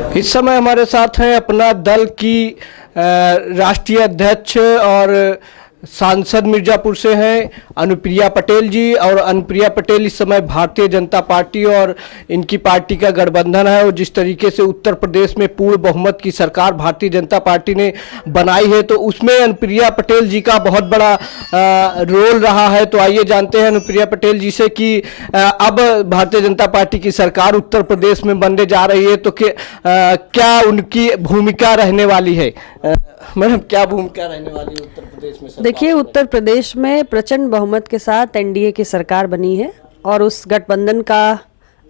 इस समय हमारे साथ हैं अपना दल की राष्ट्रीय अध्यक्ष और सांसद मिर्जापुर से हैं अनुप्रिया पटेल जी। और अनुप्रिया पटेल इस समय भारतीय जनता पार्टी और इनकी पार्टी का गठबंधन है, और जिस तरीके से उत्तर प्रदेश में पूर्ण बहुमत की सरकार भारतीय जनता पार्टी ने बनाई है, तो उसमें अनुप्रिया पटेल जी का बहुत बड़ा रोल रहा है। तो आइए जानते हैं अनुप्रिया पटेल जी से कि अब भारतीय जनता पार्टी की सरकार उत्तर प्रदेश में बनने जा रही है, तो क्या उनकी भूमिका रहने वाली है। मैडम, क्या भूमिका रहने वाली है उत्तर प्रदेश में? देखिए, उत्तर प्रदेश में प्रचंड बहुमत के साथ एनडीए की सरकार बनी है, और उस गठबंधन का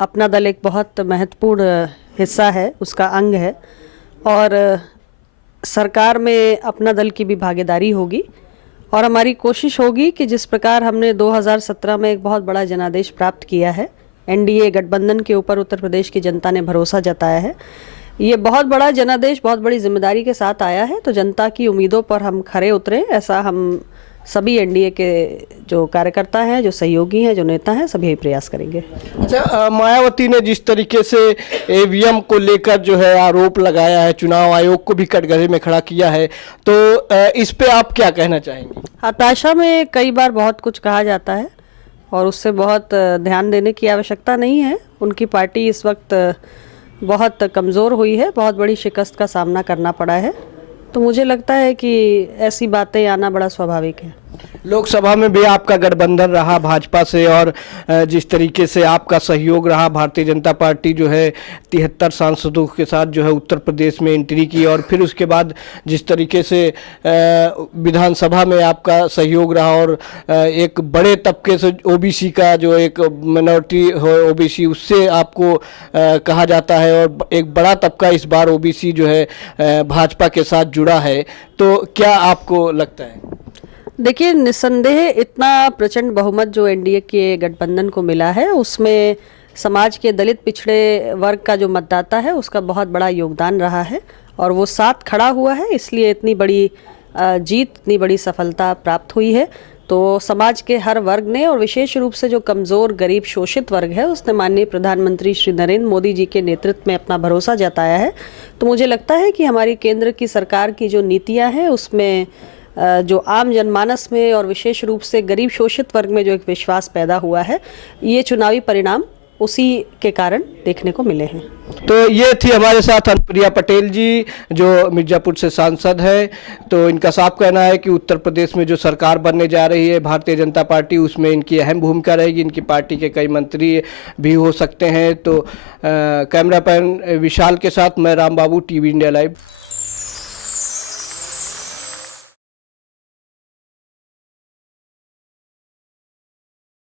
अपना दल एक बहुत महत्वपूर्ण हिस्सा है, उसका अंग है। और सरकार में अपना दल की भी भागीदारी होगी, और हमारी कोशिश होगी कि जिस प्रकार हमने 2017 में एक बहुत बड़ा जनादेश प्राप्त किया है, एनडीए गठबंधन के ऊपर उत्तर प्रदेश की जनता ने भरोसा जताया है। ये बहुत बड़ा जनादेश बहुत बड़ी जिम्मेदारी के साथ आया है, तो जनता की उम्मीदों पर हम खरे उतरे, ऐसा हम सभी एनडीए के जो कार्यकर्ता हैं, जो सहयोगी हैं, जो नेता हैं, सभी यही प्रयास करेंगे। अच्छा, मायावती ने जिस तरीके से ईवीएम को लेकर जो है आरोप लगाया है, चुनाव आयोग को भी कटघरे में खड़ा किया है, तो इस पे आप क्या कहना चाहेंगे? हताशा में कई बार बहुत कुछ कहा जाता है, और उससे बहुत ध्यान देने की आवश्यकता नहीं है। उनकी पार्टी इस वक्त बहुत कमज़ोर हुई है, बहुत बड़ी शिकस्त का सामना करना पड़ा है, तो मुझे लगता है कि ऐसी बातें आना बड़ा स्वाभाविक है। लोकसभा में भी आपका गठबंधन रहा भाजपा से, और जिस तरीके से आपका सहयोग रहा, भारतीय जनता पार्टी जो है 73 सांसदों के साथ जो है उत्तर प्रदेश में एंट्री की, और फिर उसके बाद जिस तरीके से विधानसभा में आपका सहयोग रहा, और एक बड़े तबके से ओबीसी का जो एक मिनॉरिटी हो ओबीसी, उससे आपको कहा जाता है, और एक बड़ा तबका इस बार ओबीसी जो है भाजपा के साथ जुड़ा है, तो क्या आपको लगता है? देखिए, निस्संदेह इतना प्रचंड बहुमत जो एनडीए के गठबंधन को मिला है, उसमें समाज के दलित पिछड़े वर्ग का जो मतदाता है उसका बहुत बड़ा योगदान रहा है, और वो साथ खड़ा हुआ है, इसलिए इतनी बड़ी जीत, इतनी बड़ी सफलता प्राप्त हुई है। तो समाज के हर वर्ग ने, और विशेष रूप से जो कमज़ोर, गरीब, शोषित वर्ग है, उसने माननीय प्रधानमंत्री श्री नरेंद्र मोदी जी के नेतृत्व में अपना भरोसा जताया है। तो मुझे लगता है कि हमारी केंद्र की सरकार की जो नीतियाँ हैं, उसमें जो आम जनमानस में और विशेष रूप से गरीब शोषित वर्ग में जो एक विश्वास पैदा हुआ है, ये चुनावी परिणाम उसी के कारण देखने को मिले हैं। तो ये थी हमारे साथ अनुप्रिया पटेल जी, जो मिर्जापुर से सांसद है। तो इनका साफ कहना है कि उत्तर प्रदेश में जो सरकार बनने जा रही है भारतीय जनता पार्टी, उसमें इनकी अहम भूमिका रहेगी, इनकी पार्टी के कई मंत्री भी हो सकते हैं। तो कैमरा पर्सन विशाल के साथ मैं राम बाबू, टीवी इंडिया लाइव।